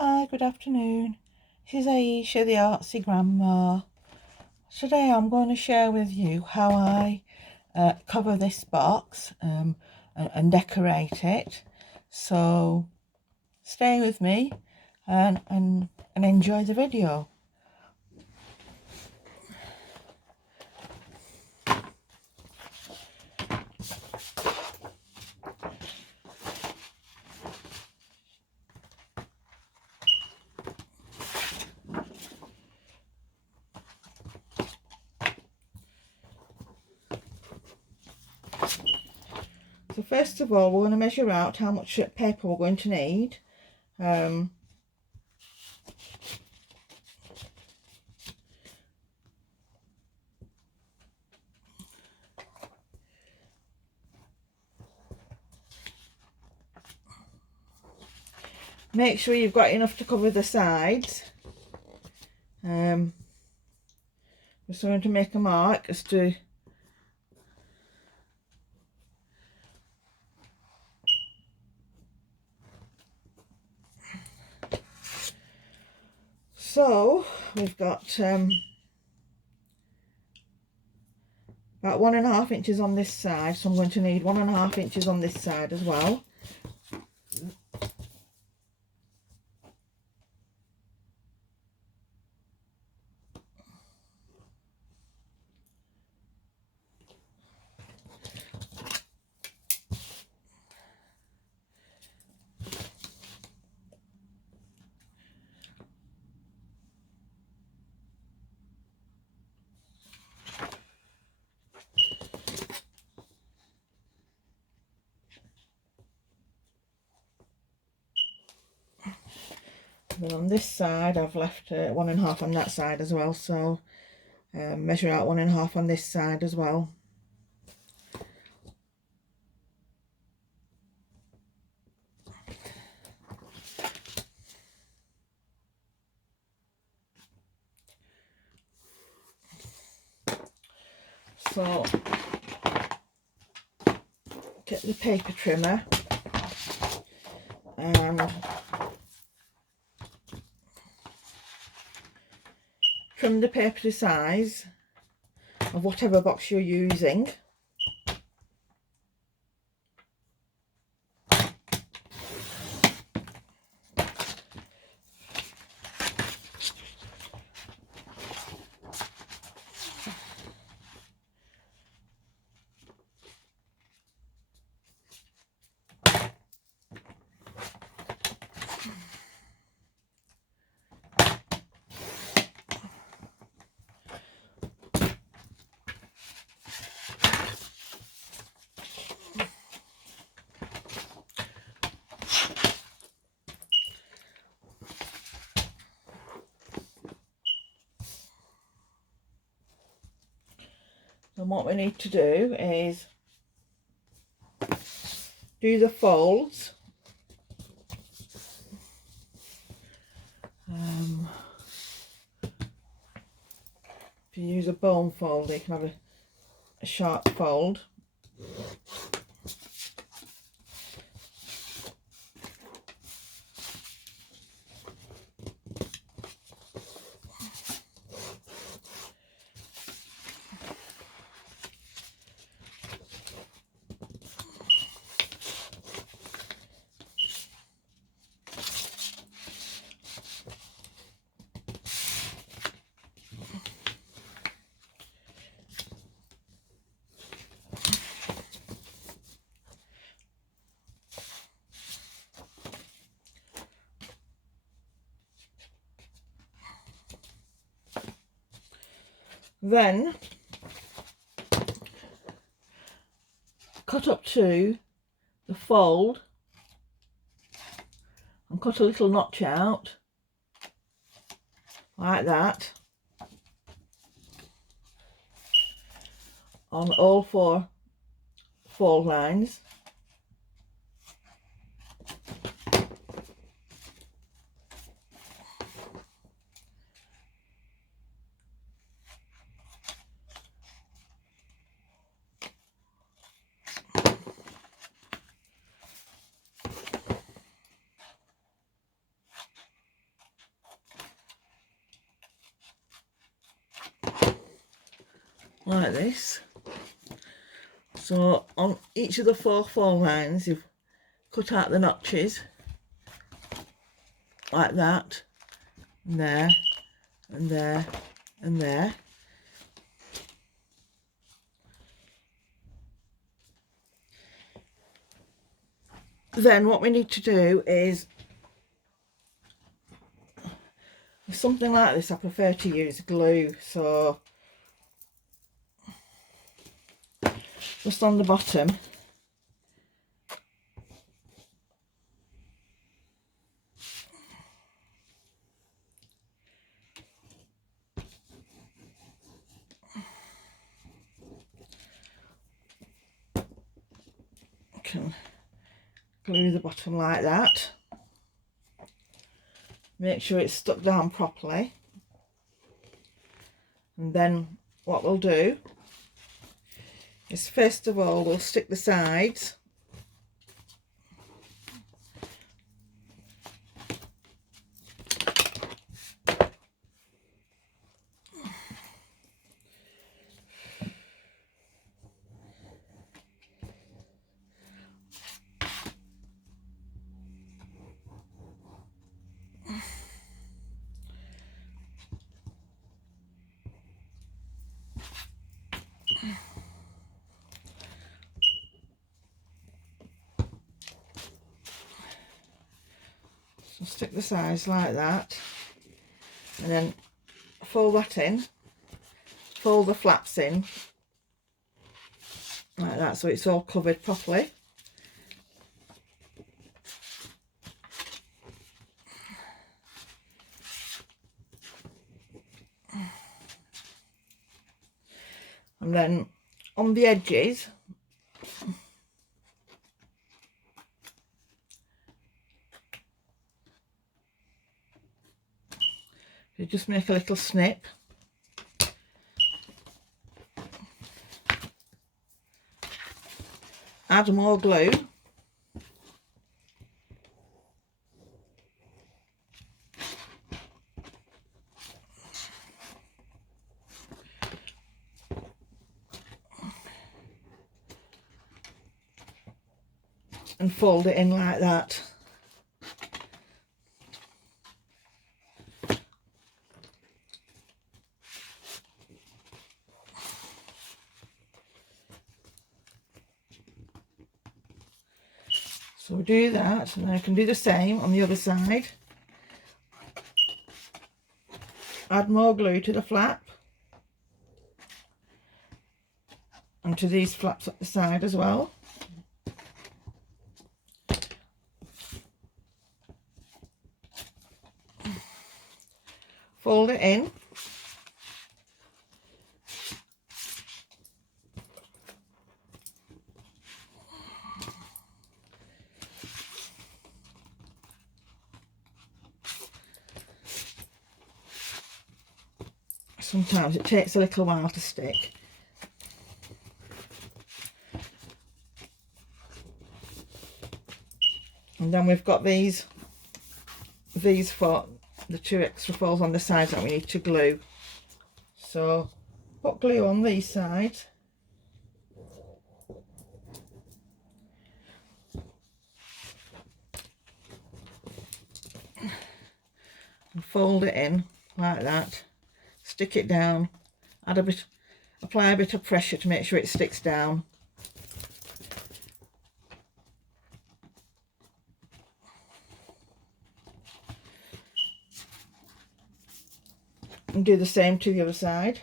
Hi, good afternoon. This is Aisha, the Artsy Grandma. Today I'm going to share with you how I cover this box and decorate it. So stay with me and enjoy the video. So first of all, we're going to measure out how much paper we're going to need. Make sure you've got enough to cover the sides. Just going to make a mark as to so we've got about 1.5 inches on this side, so I'm going to need 1.5 inches on this side as well. And on this side I've left 1.5 on that side as well, so measure out 1.5 on this side as well. So get the paper trimmer and trim the paper to size of whatever box you're using. And what we need to do is do the folds. If you use a bone folder, you can have a sharp fold. Then cut up to the fold and cut a little notch out like that on all 4 fold lines. like this. So on each of the 4 fold lines you've cut out the notches like that, and there and there and there. Then what we need to do is, with something like this I prefer to use glue, so just on the bottom can glue the bottom like that. Make sure it's stuck down properly, and then what we'll do is, first of all, we'll stick the sides. So stick the sides like that, and then fold that in, fold the flaps in like that so it's all covered properly. And then on the edges you just make a little snip, add more glue, and fold it in like that. So we do that, and then I can do the same on the other side. Add more glue to the flap and to these flaps at the side as well. Fold it in. Sometimes it takes a little while to stick. And then we've got these for the 2 extra folds on the sides that we need to glue. So put glue on these sides. And fold it in like that. Stick it down. Apply a bit of pressure to make sure it sticks down. And do the same to the other side.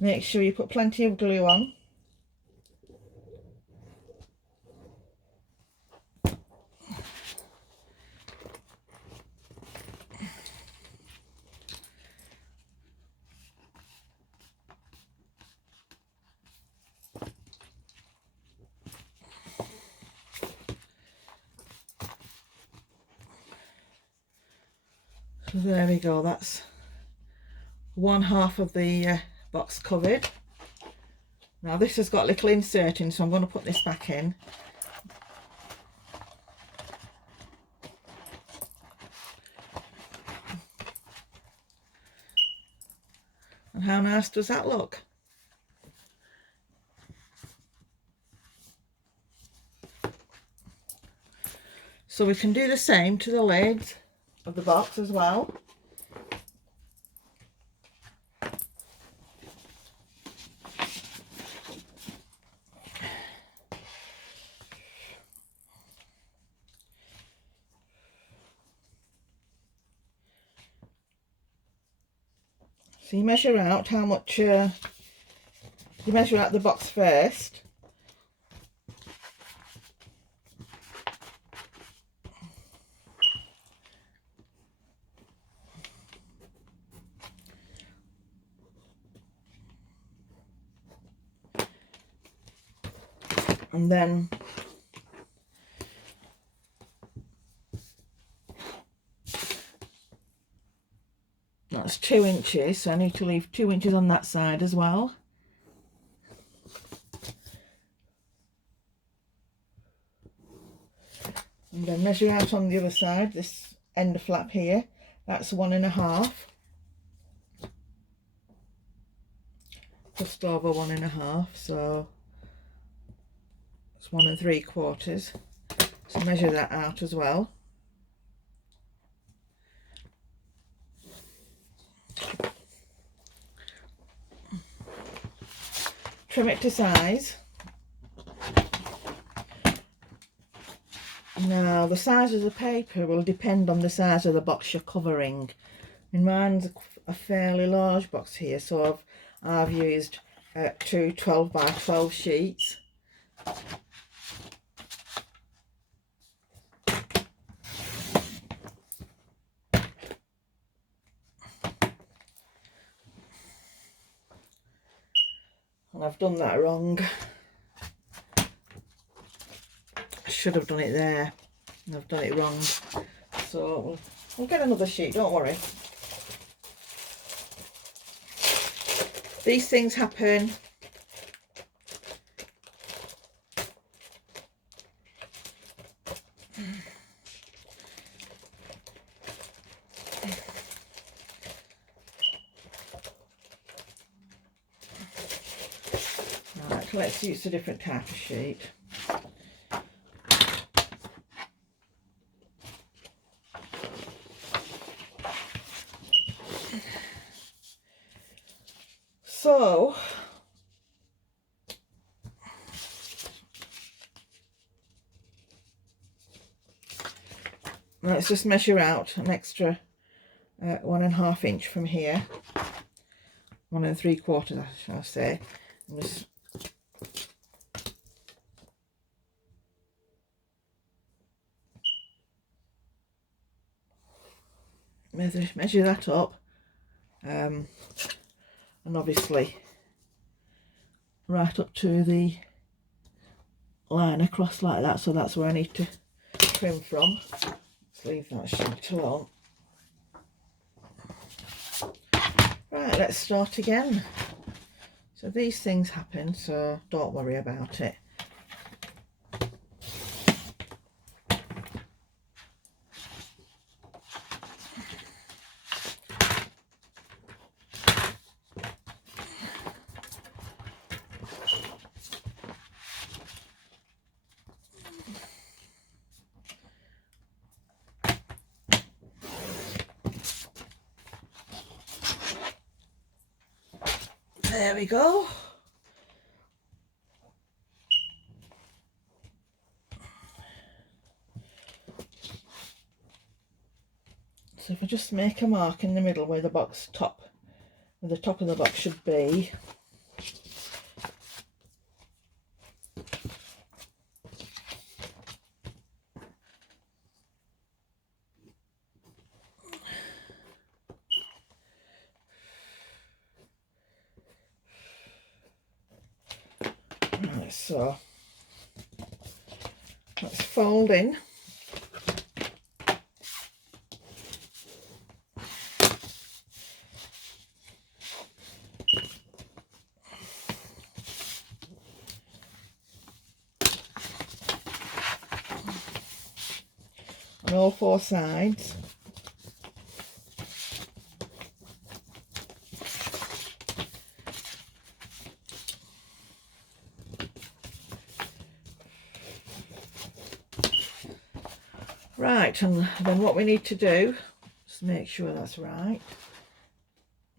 Make sure you put plenty of glue on. So there we go, that's one half of the box covered. Now this has got a little insert in, so I'm going to put this back in. And how nice does that look? So we can do the same to the legs of the box as well. So you measure out how much, you measure out the box first. And then that's 2 inches, so I need to leave 2 inches on that side as well. And then measure out on the other side, this end flap here, that's 1.5. Just over 1.5, so it's 1 3/4. So measure that out as well. Trim it to size. Now the size of the paper will depend on the size of the box you're covering. And mine's a fairly large box here, so I've used 2 12 by 12 sheets. And I've done that wrong. I should have done it there. And I've done it wrong. So we'll get another sheet, don't worry. These things happen. Right, let's use a different type of sheet. So let's just measure out an extra 1.5 inch from here, 1 3/4, shall I say, and just measure that up, and obviously right up to the line across like that, so that's where I need to trim from. Let's leave that sheet alone. Right, let's start again. So these things happen, so don't worry about it. There we go. So if I just make a mark in the middle where the box top, where the top of the box should be. Right, so let's fold in. On all 4 sides. Right, and then what we need to do, just make sure that's right.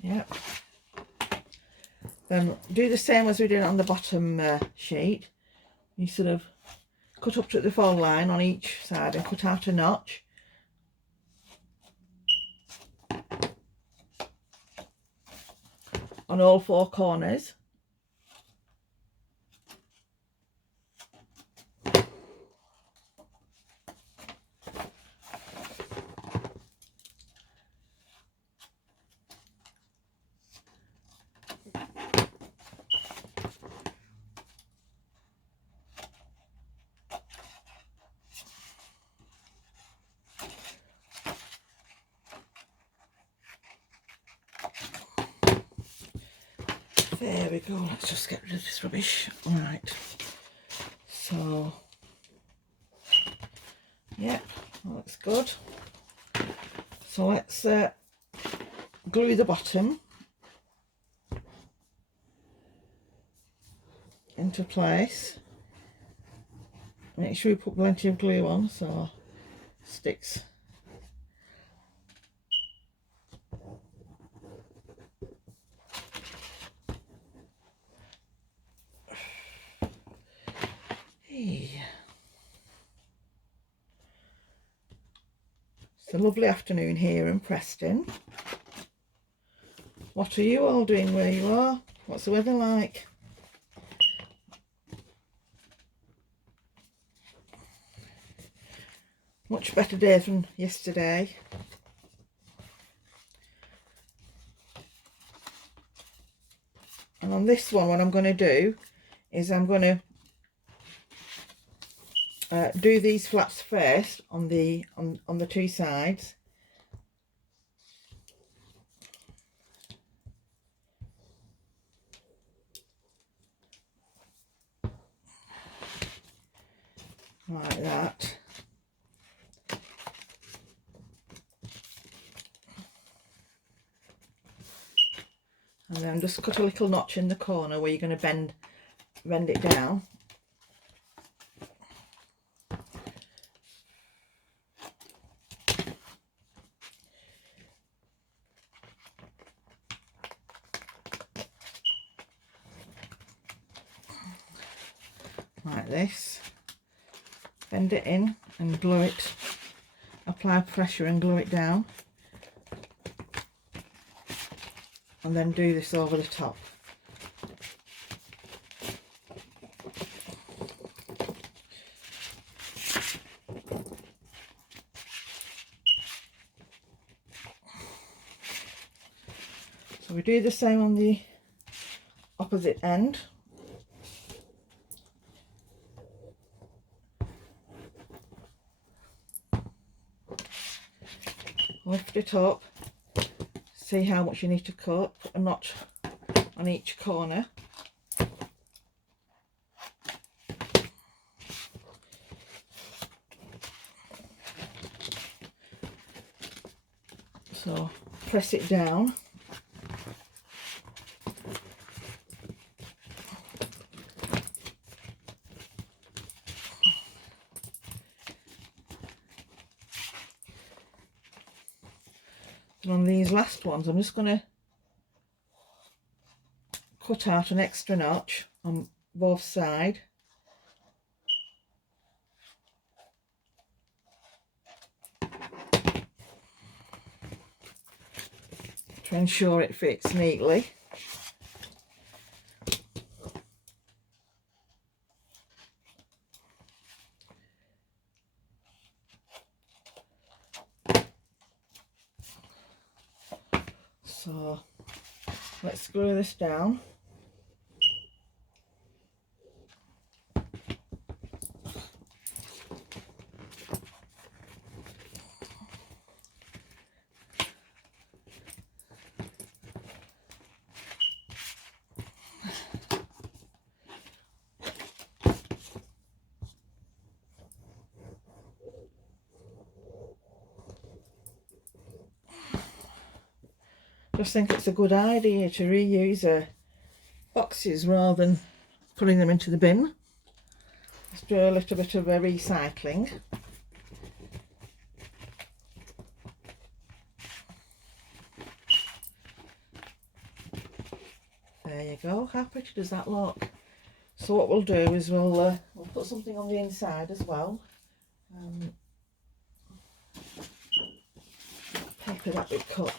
Yep. Then do the same as we did on the bottom sheet. You sort of cut up to the fold line on each side and cut out a notch. On all four corners. There we go, let's just get rid of this rubbish. Right, so, yep, that looks good. So let's glue the bottom into place. Make sure you put plenty of glue on so it sticks. It's a lovely afternoon here in Preston. What are you all doing where you are? What's the weather like? Much better day than yesterday. And on this one, what I'm going to do is I'm going to do these flaps first on the two sides. Like that. And then just cut a little notch in the corner where you're going to bend it down. Like this. Bend it in and glue it. Apply pressure and glue it down. And then do this over the top. So we do the same on the opposite end. Lift it up, see how much you need to cut, put a notch on each corner. So press it down. And on these last ones, I'm just going to cut out an extra notch on both sides. To ensure it fits neatly. So let's screw this down. Just think it's a good idea to reuse boxes rather than putting them into the bin. Let's do a little bit of a recycling. There you go. How pretty does that look? So what we'll do is we'll put something on the inside as well. Paper that we cut.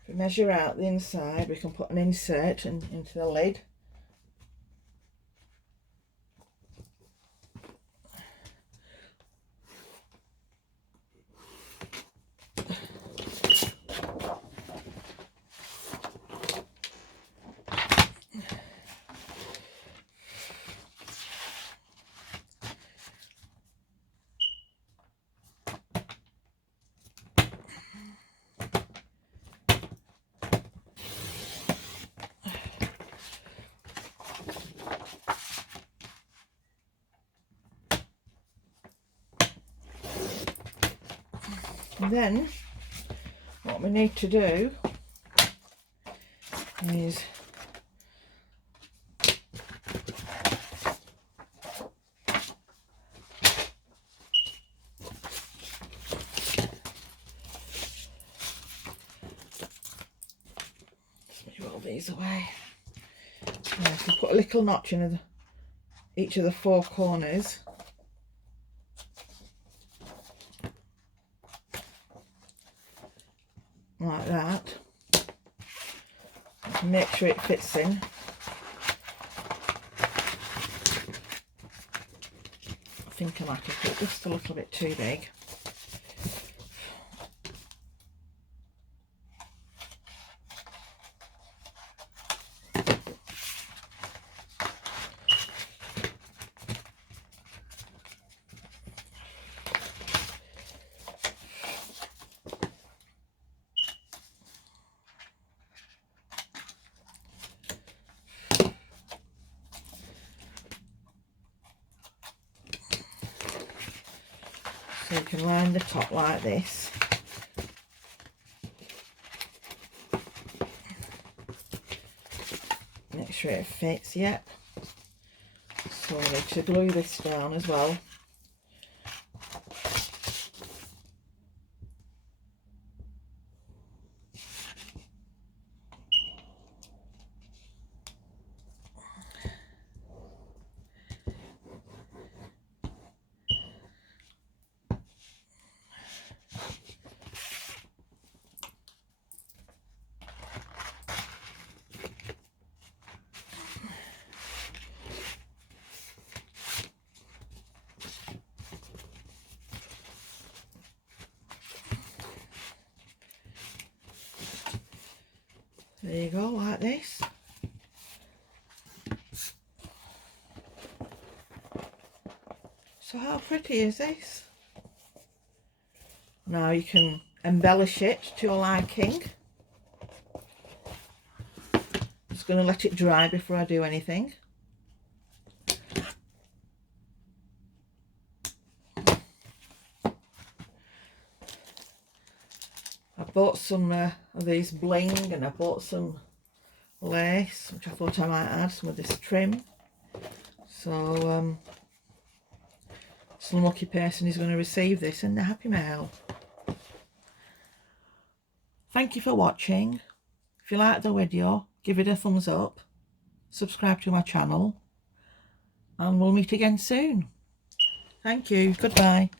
If we measure out the inside, we can put an insert into the lid. And then what we need to do is move all these away. Now, if we put a little notch in each of the 4 corners. Like that. Make sure it fits in. I think I might have put just a little bit too big. So you can line the top like this. Make sure it fits, yep. So I need to glue this down as well. There you go, like this. So how pretty is this? Now you can embellish it to your liking. Just going to let it dry before I do anything. I bought some of these bling, and I bought some lace, which I thought I might add some of this trim. So some lucky person is going to receive this in the happy mail. Thank you for watching. If you liked the video, give it a thumbs up, subscribe to my channel, and we'll meet again soon. Thank you. Goodbye.